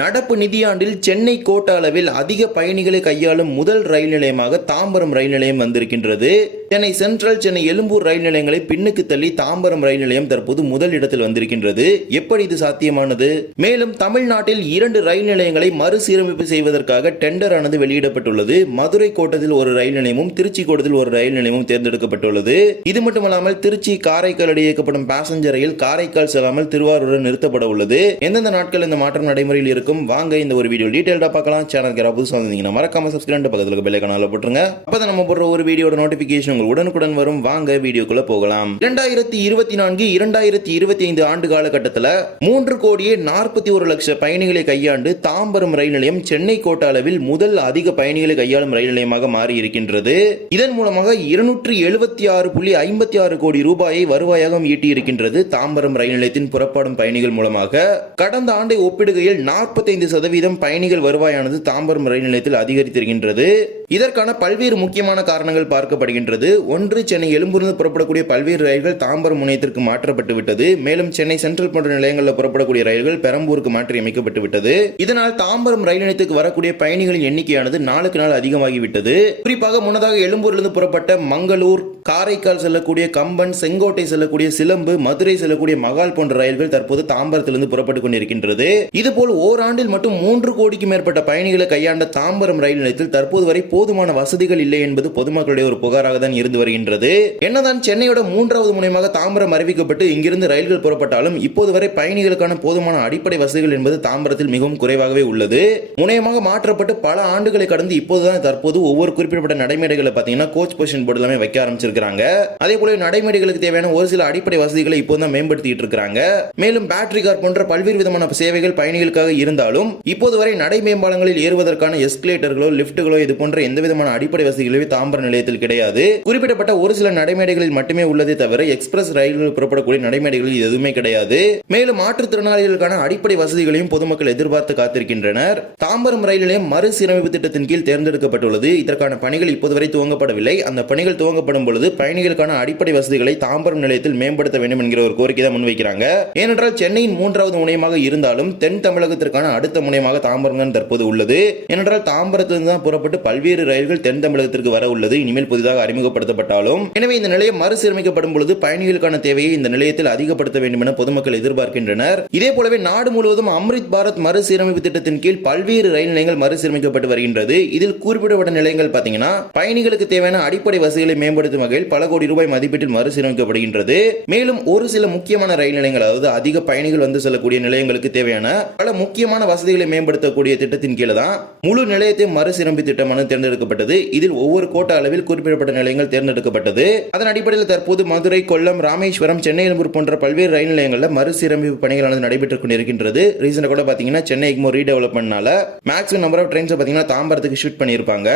நடப்பு நிதியாண்டில் சென்னை கோட்ட அளவில் அதிக பயணிகளை கையாளும் முதல் ரயில் நிலையமாக தாம்பரம் ரயில் நிலையம் வந்திருக்கின்றது. சென்னை சென்ட்ரல் சென்னை எழும்பூர் ரயில் நிலையங்களை பின்னுக்கு தள்ளி தாம்பரம் ரயில் நிலையம் தற்போது முதல் இடத்தில் வந்திருக்கின்றது. எப்படி இது சாத்தியமானது? மேலும் தமிழ்நாட்டில் இரண்டு ரயில் நிலையங்களை மறுசீரமைப்பு செய்வதற்காக டெண்டர் ஆனது வெளியிடப்பட்டுள்ளது. மதுரை கோட்டத்தில் ஒரு ரயில் நிலையமும் திருச்சி கோட்டத்தில் ஒரு ரயில் நிலையமும் தேர்ந்தெடுக்கப்பட்டுள்ளது. இது மட்டுமல்லாமல் திருச்சி காரைக்கால் இடையே இயக்கப்படும் பாசஞ்சர் ரயில் காரைக்கால் செல்லாமல் திருவாரூரில் நிறுத்தப்பட உள்ளது. எந்தெந்த நாட்கள் இந்த மாற்றம் நடைமுறையில் இருக்கும்? வாங்க இந்த ஒரு வீடியோ டீடைல்டா பார்க்கலாம். சேனலுக்கு யாராவது புதுசாக வந்தீங்கன்னா மறக்காம சப்ஸ்கிரைப் பக்கத்தில் பெல் கனால போட்டுருங்க. அப்பதான் நம்ம போடுற ஒரு வீடியோட நோட்டிபிகேஷன் உங்களுக்கு உடனுக்குடன் வரும். வாங்க வீடியோக்குள்ள போகலாம். இரண்டாயிரத்தி இருபத்தி நான்கு இரண்டாயிரத்தி இருபத்தி ஐந்து ஆண்டு காலகட்டத்தில் மூன்று கோடியே நாற்பத்தி ஒரு லட்சம் பயணிகளை கையாண்டு தாம்பரம் ரயில் நிலையம் சென்னை கோட்ட அளவில் முதல் அதிக பயணிகளை கையாளும் ரயில் நிலையமாக மாறி இருக்கின்றது இதன் மூலமாக இருநூற்றி எழுபத்தி ஆறு புள்ளி ஐம்பத்தி ஆறு கோடி ரூபாயை வருவாயாக ஈட்டி இருக்கின்றது தாம்பரம் ரயில் நிலையத்தின் புறப்படும் பயணிகள் மூலமாக. கடந்த ஆண்டை ஒப்பிடுகையில் நாற்பது நாற்பத்தைந்து சதவீதம் பயணிகள் வருவாயானது தாம்பரம் ரயில் நிலையத்தில் அதிகரித்திருக்கின்றது. இதற்கான பல்வேறு முக்கியமான காரணங்கள் பார்க்கப்படுகின்றது. ஒன்று சென்னை எழும்பூரிலிருந்து புறப்படக்கூடிய பல்வேறு ரயில்கள் தாம்பரம் முனையத்திற்கு மாற்றப்பட்டு விட்டது. மேலும் சென்னை சென்ட்ரல் போன்ற நிலையங்களில் புறப்படக்கூடிய ரயில்கள் பெரம்பூருக்கு மாற்றி அமைக்கப்பட்டு விட்டது. இதனால் தாம்பரம் ரயில் நிலையத்துக்கு வரக்கூடிய பயணிகளின் எண்ணிக்கையானது நாளுக்கு நாள் அதிகமாகிவிட்டது குறிப்பாக முன்னதாக எழும்பூரிலிருந்து புறப்பட்ட மங்களூர் காரைக்கால் செல்லக்கூடிய கம்பன் செங்கோட்டை செல்லக்கூடிய சிலம்பு மதுரை செல்லக்கூடிய மகால் போன்ற ரயில்கள் தற்போது தாம்பரத்திலிருந்து புறப்பட்டுக் கொண்டிருக்கின்றது. இதுபோல் ஓர் ஓராண்டில் மட்டும் மூன்று கோடிக்கு மேற்பட்ட பயணிகளை கையாண்ட தாம்பரம் ரயில் நிலையத்தில் தற்போது வரை போதுமான வசதிகள் இல்லை என்பது பொதுமக்களுடைய ஒரு புகாராக தான் இருந்து வருகின்றது. என்னதான் சென்னையோட மூன்றாவது முனையமாக தாம்பரம் அறிவிக்கப்பட்டு இங்கிருந்து ரயில்கள் புறப்பட்டாலும் இப்போது வரை பயணிகளுக்கான போதுமான அடிப்படை வசதிகள் என்பது தாம்பரத்தில் மிகவும் குறைவாகவே உள்ளது. முனையமாக மாற்றப்பட்டு பல ஆண்டுகளை கடந்து இப்போதுதான் தற்போது ஒவ்வொரு குறிப்பிடப்பட்ட நடைமேடைகளை பார்த்தீங்கன்னா கோச் பொசிஷன் போர்டு எல்லாமே வைக்க ஆரம்பிச்சிருக்காங்க அதே போல நடைமேடைகளுக்கு தேவையான ஒரு சில அடிப்படை வசதிகளை இப்போதான் மேம்படுத்திட்டு இருக்காங்க மேலும் பேட்டரி கார் போன்ற பல்வேறு விதமான சேவைகள் பயணிகளுக்காக இருந்தாலும் இப்போது வரை நடை மேம்பாலங்களில் ஏறுவதற்கான எஸ்கலேட்டர்களோ லிப்டுகளோ இது போன்ற எந்த விதமான அடிப்படை வசதிகளுமே தாம்பரம் நிலையத்தில் கிடையாது. குறிப்பிடப்பட்ட ஒரு சில நடைமேடைகளில் மட்டுமே உள்ளதே தவிர எக்ஸ்பிரஸ் ரயில்கள் புறப்படக்கூடிய நடைமேடைகளில் எதுவுமே கிடையாது. மேலும் மாற்றுத்திறனாளிகளுக்கான அடிப்படை வசதிகளையும் பொதுமக்கள் எதிர்பார்த்து காத்திருக்கின்றனர். தாம்பரம் ரயில் நிலையம் மறுசீரமைப்பு திட்டத்தின் கீழ் தேர்ந்தெடுக்கப்பட்டுள்ளது. இதற்கான பணிகள் இப்போது வரை துவங்கப்படவில்லை. அந்த பணிகள் துவங்கப்படும் பொழுது பயணிகளுக்கான அடிப்படை வசதிகளை தாம்பரம் நிலையத்தில் மேம்படுத்த வேண்டும் என்கிற ஒரு கோரிக்கை தான் முன்வைக்கிறாங்க. ஏனென்றால் சென்னையின் மூன்றாவது முனையமாக இருந்தாலும் தென் தமிழகத்திற்கான அடுத்த முனையமாக தாம்பரம் தான் தற்போது உள்ளது. ஏனென்றால் தாம்பரத்திலிருந்து தான் புறப்பட்டு பல்வேறு ரயில்கள் தென் தமிழகத்திற்கு வர உள்ளது. இனிமேல் புதிதாக அறிமுகப்படுத்தப்பட்டாலும். எனவே இந்த நிலையம் மறுசீரமைக்கப்படும் பொழுது பயணிகளுக்கான தேவையை இந்த நிலையத்தில் அதிகப்படுத்த வேண்டும் என பொதுமக்கள் எதிர்பார்க்கின்றனர். இதே போலவே நாடு முழுவதும் அம்ரித் பாரத் மறுசீரமைப்பு திட்டத்தின் கீழ் பல்வேறு ரயில் நிலையங்கள் மறுசீரமைக்கப்பட்டு வருகின்றது. இதில் குறிப்பிடப்பட்ட நிலையங்கள் பார்த்தீங்கன்னா பயணிகளுக்கு தேவையான அடிப்படை வசதிகளை மேம்படுத்தும் வகையில் பல கோடி ரூபாய் மதிப்பீட்டில் மறுசீரமைக்கப்படுகின்றது. மேலும் ஒரு சில முக்கியமான ரயில் நிலையங்கள் அதாவது அதிக பயணிகள் வந்து செல்லக்கூடிய நிலையங்களுக்கு தேவையான பல முக்கிய முக்கியமான வசதிகளை மேம்படுத்தக்கூடிய திட்டத்தின் கீழே தான் முழு நிலையத்தை மறுசீரமைப்பு திட்டமான தேர்ந்தெடுக்கப்பட்டது. இதில் ஒவ்வொரு கோட்ட அளவில் குறிப்பிடப்பட்ட நிலையங்கள் தேர்ந்தெடுக்கப்பட்டது. அதன் அடிப்படையில் தற்போது மதுரை கொல்லம் ராமேஸ்வரம் சென்னை எழும்பூர் போன்ற பல்வேறு ரயில் நிலையங்களில் மறுசீரமைப்பு பணிகளானது நடைபெற்றுக் கொண்டிருக்கின்றது. ரீசெண்டாக கூட பார்த்தீங்கன்னா சென்னை எக்மோ ரீடெவலப்மெண்ட்னால மேக்ஸிமம் நம்பர் ஆஃப் ட்ரெயின்ஸ் பார்த்தீங்கன்னா தாம்பரத்துக்கு ஷூட் பண்ணியிருப்பாங்க.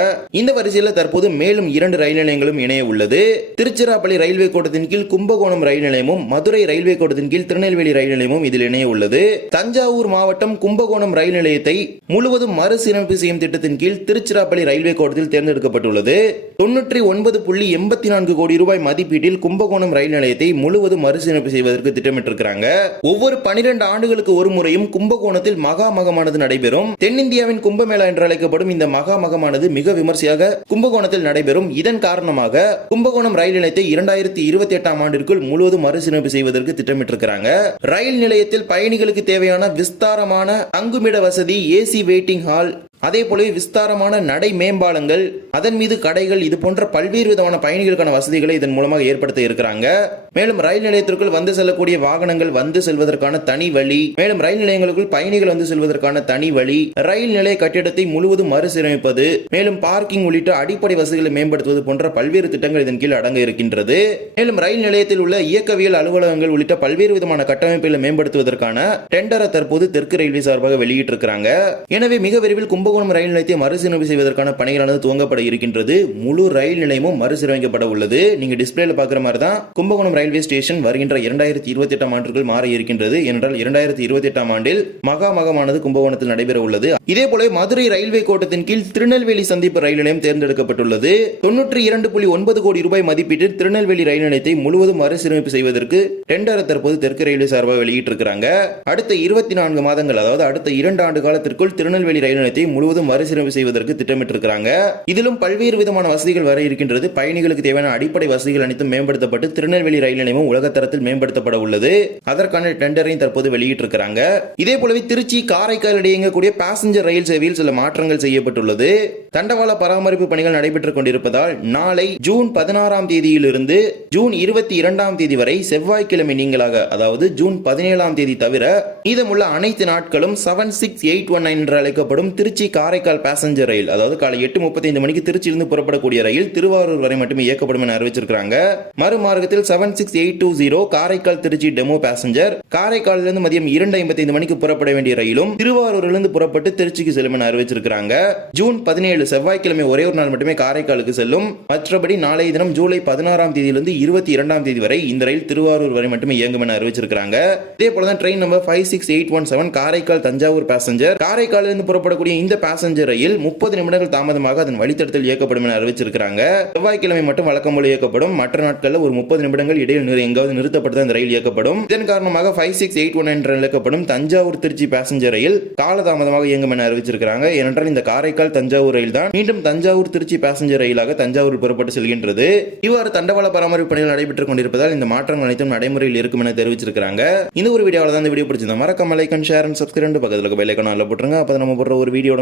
இந்த வரிசையில் தற்போது மேலும் இரண்டு ரயில் நிலையங்களும் இணைய உள்ளது. திருச்சிராப்பள்ளி ரயில்வே கோட்டத்தின் கீழ் கும்பகோணம் ரயில் நிலையமும் மதுரை ரயில்வே கோட்டத்தின் கீழ் திருநெல்வேலி ரயில் நிலையமும் இதில் இணைய உள்ளது. தஞ்சாவூர் மாவட்டம் கும்ப கும்பகோணம் ரயில் நிலையத்தை முழுவதும் மறுசீரமைப்பு செய்யும் திட்டத்தின் கீழ் திருச்சிராப்பள்ளி ரயில்வே கோட்டத்தில் தேர்ந்தெடுக்கப்பட்டுள்ளது. தொன்னூற்றி ஒன்பது புள்ளி எண்பத்தி நான்கு கோடி ரூபாய் மதிப்பீட்டில் கும்பகோணம் ரயில் நிலையத்தை முழுவதும் மறுசீரமைப்பு செய்வதற்கு திட்டமிட்டிருக்கிறாங்க. ஒவ்வொரு பனிரெண்டு ஆண்டுகளுக்கு ஒரு முறையும் கும்பகோணத்தில் மகா மகமானது நடைபெறும். தென்னிந்தியாவின் கும்பமேளா என்று அழைக்கப்படும் இந்த மகா மகமானது மிக விமர்சையாக கும்பகோணத்தில் நடைபெறும். இதன் காரணமாக கும்பகோணம் ரயில் நிலையத்தை இரண்டாயிரத்தி இருபத்தி எட்டாம் ஆண்டிற்குள் முழுவதும் மறுசீரமைப்பு செய்வதற்கு திட்டமிட்டிருக்கிறாங்க. ரயில் நிலையத்தில் பயணிகளுக்கு தேவையான விஸ்தாரமான தங்குமிட வசதி ஏசி வெயிட்டிங் ஹால் அதே போலவே விஸ்தாரமான நடை மேம்பாலங்கள் அதன் மீது கடைகள் இது போன்ற பல்வேறு விதமான பயணிகளுக்கான வசதிகளை இதன் மூலமாக ஏற்படுத்த இருக்கிறாங்க. மேலும் ரயில் நிலையத்திற்குள் வந்து செல்லக்கூடிய வாகனங்கள் வந்து செல்வதற்கான தனி வழி மேலும் ரயில் நிலையங்களுக்குள் பயணிகள் வந்து செல்வதற்கான தனி வழி ரயில் நிலைய கட்டிடத்தை முழுவதும் மறுசீரமைப்பது மேலும் பார்க்கிங் உள்ளிட்ட அடிப்படை வசதிகளை மேம்படுத்துவது போன்ற பல்வேறு திட்டங்கள் இதன் கீழ் அடங்க இருக்கின்றது. மேலும் ரயில் நிலையத்தில் உள்ள இயக்கவியல் அலுவலகங்கள் உள்ளிட்ட பல்வேறு விதமான கட்டமைப்புகளை மேம்படுத்துவதற்கான டெண்டரை தற்போது தெற்கு ரயில்வே சார்பாக வெளியிட்டிருக்கிறாங்க. எனவே மிக விரைவில் கும்ப கும்பகோணம் ரயில் நிலையத்தை மறுசீரமைப்பு செய்வதற்கான பணிகளானது துவங்கப்பட இருக்கின்றது. முழு ரயில் நிலையமும் மறுசீரமைக்கப்பட உள்ளது. நீங்க டிஸ்பிளேல பாக்குற மாதிரி தான் கும்பகோணம் ரயில்வே ஸ்டேஷன் வருகின்ற இரண்டாயிரத்தி இருபத்தி எட்டாம் ஆண்டுகள் மாற இருக்கின்றது. என்றால் இரண்டாயிரத்தி இருபத்தி எட்டாம் ஆண்டில் மகாமகமானது கும்பகோணத்தில் நடைபெற உள்ளது. இதே போல மதுரை ரயில்வே கோட்டத்தின் கீழ் திருநெல்வேலி சந்திப்பு ரயில் நிலையம் தேர்ந்தெடுக்கப்பட்டுள்ளது. தொன்னூற்றி இரண்டு புள்ளி ஒன்பது கோடி ரூபாய் மதிப்பீட்டில் திருநெல்வேலி ரயில் நிலையத்தை முழுவதும் மறுசீரமைப்பு செய்வதற்கு டெண்டரை தற்போது தெற்கு ரயில்வே சார்பாக வெளியிட்டிருக்கிறாங்க. அடுத்த இருபத்தி நான்கு மாதங்கள் அதாவது அடுத்த இரண்டு ஆண்டு காலத்திற்குள் திருநெல்வேலி ரயில் நிலையத்தை முழுவதும் மறுசீரமைப்பு செய்வதற்கு திட்டமிட்டிருக்கிறாங்க. இதிலும் பல்வேறு விதமான வசதிகள் வர இருக்கின்றது. பயணிகளுக்கு தேவையான அடிப்படை வசதிகள் அனைத்தும் மேம்படுத்தப்பட்டு திருநெல்வேலி ரயில் நிலையமும் உலகத்தரத்தில் மேம்படுத்தப்பட உள்ளது. அதற்கான டெண்டரையும் தற்போது வெளியிட்டிருக்கிறாங்க. இதே போலவே திருச்சி காரைக்கால் இடையே இயங்கக்கூடிய பாசஞ்சர் ரயில் சேவையில் சில மாற்றங்கள் செய்யப்பட்டுள்ளது. தண்டவாள பராமரிப்பு பணிகள் நடைபெற்றுக் கொண்டிருப்பதால் நாளை ஜூன் பதினாறாம் தேதியிலிருந்து ஜூன் இருபத்தி இரண்டாம் தேதி வரை செவ்வாய்க்கிழமை நீங்களாக அதாவது ஜூன் பதினேழாம் தேதி தவிர மீதமுள்ள அனைத்து நாட்களும் seven six eight one nine என்று அழைக்கப்படும் திருச்சி காரைக்கால் பேசஞ்சர் ரயில் அதாவது காலை எட்டு முப்பத்தைந்து மணிக்கு திருச்சியிலிருந்து புறப்படக்கூடிய ரயில் திருவாரூர் வரை மட்டுமே இயக்கப்படும் என அறிவிச்சிருக்காங்க மறுமார்க்கத்தில் seven six eight two zero Karaikal Trichy demo passenger காரைக்காலிலிருந்து மதியம் இரண்டு ஐம்பத்தைந்து மணிக்கு புறப்பட வேண்டிய ரயிலும் திருவாரூரிலிருந்து புறப்பட்டு திருச்சிக்கு செல்லும் என அறிவிச்சிருக்காங்க ஜூன் பதினேழு செவ்வாய்க்கிழமை ஒரே ஒரு நாள் மட்டுமே காரைக்காலுக்கு செல்லும். மற்றபடி நாளைய தினம் ஜூலை பதினாறாம் தேதியிலிருந்து இருபத்தி இரண்டாம் தேதி வரை இந்த ரயில் திருவாரூர் வரை மட்டுமே இயங்கும் என அறிவிச்சிருக்காங்க இதே போலதான் train number five six eight one seven Karaikal Thanjavur passenger காரைக்காலிலிருந்து புறப்படக்கூடிய இந்த பேசஞ்சர் ரயில் முப்பது நிமிடங்கள் தாமதமாக அதன் வழித்தடத்தில் இயக்கப்படும் என அறிவிச்சிருக்காங்க செவ்வாய்க்கிழமை மட்டும் வழக்கம் போல இயக்கப்படும். மற்ற நாட்களில் ஒரு முப்பது நிமிடங்கள் இடையில் எங்காவது நிறுத்தப்பட்டு அந்த ரயில் இயக்கப்படும். இதன் காரணமாக ஃபைவ் சிக்ஸ் எயிட் ஒன் என்ற இயக்கப்படும் தஞ்சாவூர் திருச்சி பேசஞ்சர் ரயில் காலதாமதமாக இயங்கும் என அறிவிச்சிருக்காங்க ஏனென்றால் இந்த காரைக்கால் தஞ்சாவூர் ரயில் தான் மீண்டும் தஞ்சாவூர் திருச்சி பேசஞ்சர் ரயிலாக தஞ்சாவூர் புறப்பட்டு செல்கின்றது. இவ்வாறு தண்டவாள பராமரிப்பு பணிகள் நடைபெற்றுக் கொண்டிருப்பதால் இந்த மாற்றங்கள் அனைத்தும் நடைமுறையில் இருக்கும் என தெரிவிச்சிருக்காங்க இந்த ஒரு வீடியோவில் தான் இந்த வீடியோ பிடிச்சிருந்தா மறக்காம like and share and subscribe பக்கத்தில் பெல் ஐக்கான போட்டுருங்க. அப்போ நம்ம போடுற ஒரு வீடியோட